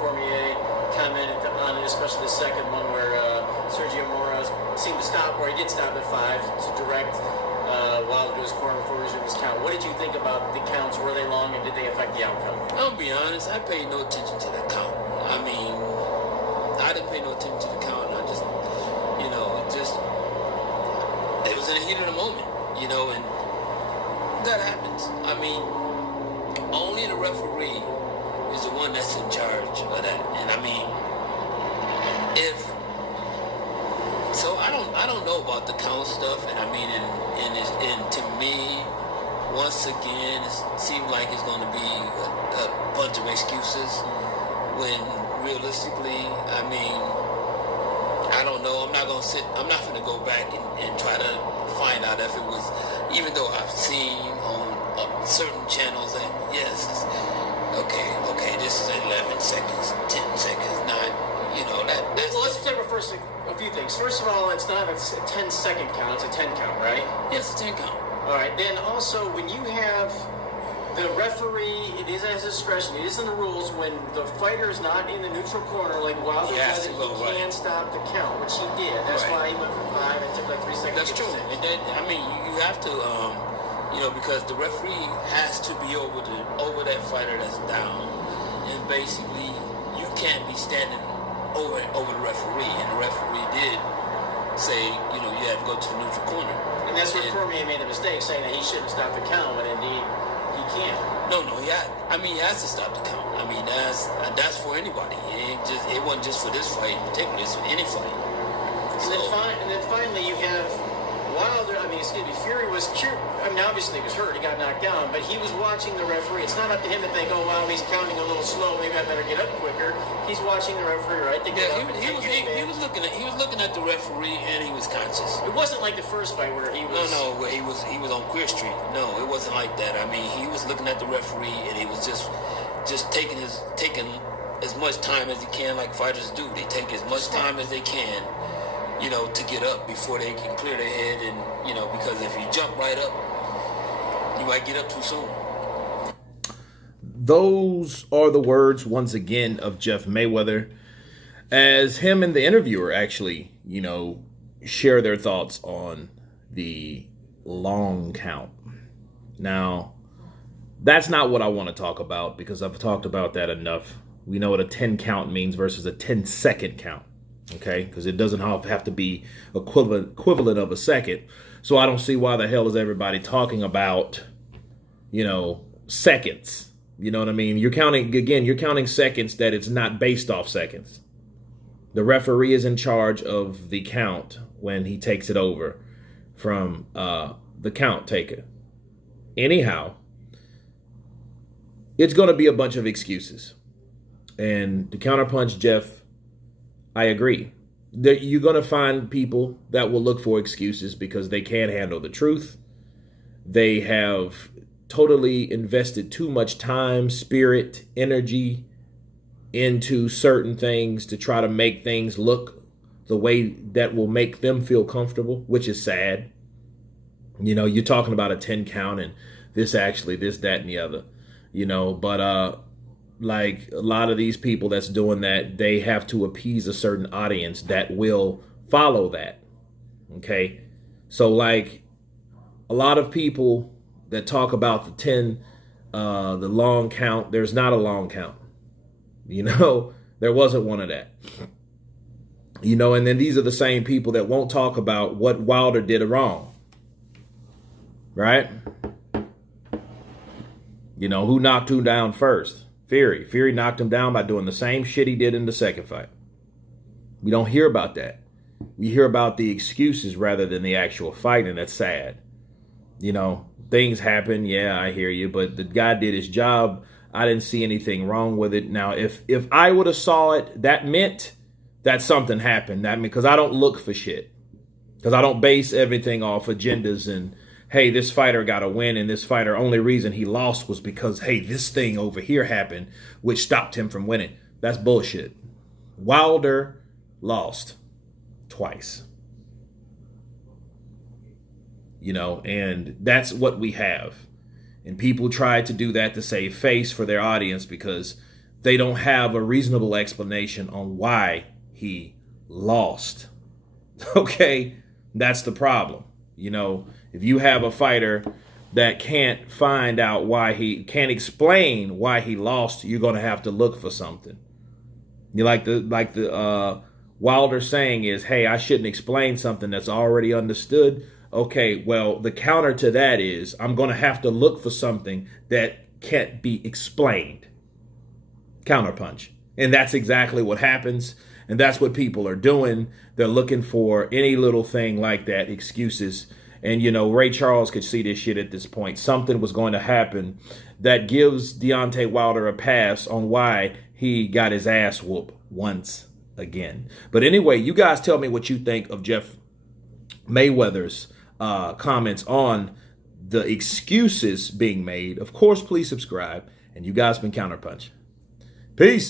Cormier commented on it, especially the second one where Sergio Mora seemed to stop, or he did stop at 5 to direct Wilder to his corner before he resumed his count. What did you think about the counts? Were they long, and did they affect the outcome? I'll be honest, I paid no attention to the count. I mean, I didn't pay no attention to the count. I just, it was in the heat of the moment, and that happens. I mean, only the referee is the one that's in charge of that. And I mean, I don't know about the count stuff, and I mean, and to me, once again, it seems like it's going to be a bunch of excuses when realistically, I mean, I don't know. I'm not going to go back and try to find out if it was, even though I've seen on certain channels that, yes, okay, this is 11 seconds, 10 seconds, 9, that's... Well, let's cover first a few things. First of all, it's not a 10-second count, it's a 10 count, right? Yes, a 10 count. All right, then also, when you have the referee, it is at his discretion, it is in the rules, when the fighter is not in the neutral corner, like Wilder does it, he can stop the count, which he did. That's why he went from 5 and took like 3 seconds. That's true. And then, I mean, you have to, because the referee has to be over that fighter that's down, and basically, you can't be standing over the referee, and the referee did say, you have to go to the neutral corner. And that's where Cormier made the mistake, saying that he shouldn't stop the count, but indeed he can. No, he has to stop the count. I mean, that's for anybody. It wasn't just for this fight in particular. It's for any fight. And then finally, you have Wilder. Fury was cured. I mean, obviously he was hurt. He got knocked down, but he was watching the referee. It's not up to him to think, oh wow, he's counting a little slow. Maybe I better get up quicker. He's watching the referee, right? He was looking at the referee, and he was conscious. It wasn't like the first fight where he was. No, where he was on Queer Street. No, it wasn't like that. I mean, he was looking at the referee, and he was just taking as much time as he can, like fighters do. They take as much time as they can, to get up before they can clear their head, and because if you jump right up, you might get up too soon. Those are the words, once again, of Jeff Mayweather, as him and the interviewer actually, share their thoughts on the long count. Now, that's not what I want to talk about, because I've talked about that enough. We know what a 10 count means versus a 10-second count, okay? Because it doesn't have to be equivalent of a second. So I don't see why the hell is everybody talking about, seconds. You know what I mean? You're counting seconds that it's not based off seconds. The referee is in charge of the count when he takes it over from the count taker. Anyhow, it's going to be a bunch of excuses. And to counterpunch Jeff, I agree. You're going to find people that will look for excuses because they can't handle the truth. They have totally invested too much time, spirit, energy into certain things to try to make things look the way that will make them feel comfortable, which is sad. You're talking about a 10 count and this, that, and the other, but like a lot of these people that's doing that, they have to appease a certain audience that will follow that. Okay. So like a lot of people that talk about the 10, the long count, there's not a long count. There wasn't one of that. And then these are the same people that won't talk about what Wilder did wrong. Right? Who knocked who down first? Fury. Fury knocked him down by doing the same shit he did in the second fight. We don't hear about that. We hear about the excuses rather than the actual fight, and that's sad. Things happen. Yeah, I hear you. But the guy did his job. I didn't see anything wrong with it. Now, if I would have saw it, that meant that something happened. That because I don't look for shit. Because I don't base everything off agendas and, hey, this fighter got a win, and this fighter, only reason he lost was because, hey, this thing over here happened, which stopped him from winning. That's bullshit. Wilder lost twice. And that's what we have. And people try to do that to save face for their audience because they don't have a reasonable explanation on why he lost. Okay, that's the problem. You know, if you have a fighter that can't find out why he can't explain why he lost, you're going to have to look for something. You like the Wilder saying is, hey, I shouldn't explain something that's already understood. Okay, well, the counter to that is I'm going to have to look for something that can't be explained. Counterpunch. And that's exactly what happens. And that's what people are doing. They're looking for any little thing like that, excuses. And, you know, Ray Charles could see this shit at this point. Something was going to happen that gives Deontay Wilder a pass on why he got his ass whooped once again. But anyway, you guys tell me what you think of Jeff Mayweather's comments on the excuses being made. Of course, please subscribe. And you guys been Counterpunch. Peace.